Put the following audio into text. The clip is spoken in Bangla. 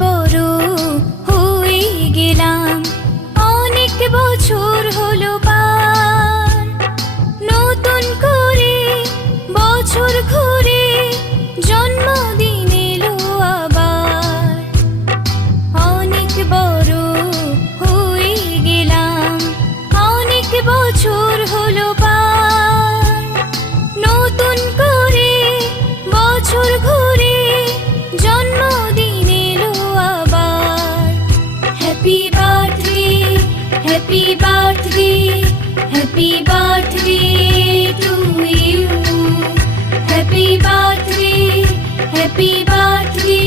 বড় হয়ে গেলাম, অনেক বছর হলো পার। নতুন করে বছর ঘুরে জন্মদিন এলো আবার। অনেক বড় হয়ে গেলাম, অনেক বছর হলো পার। নতুন করে বছর ঘুরে জন্মদিন এলো আবার। Happy birthday, happy birthday, happy birthday to you. Happy birthday, happy birthday,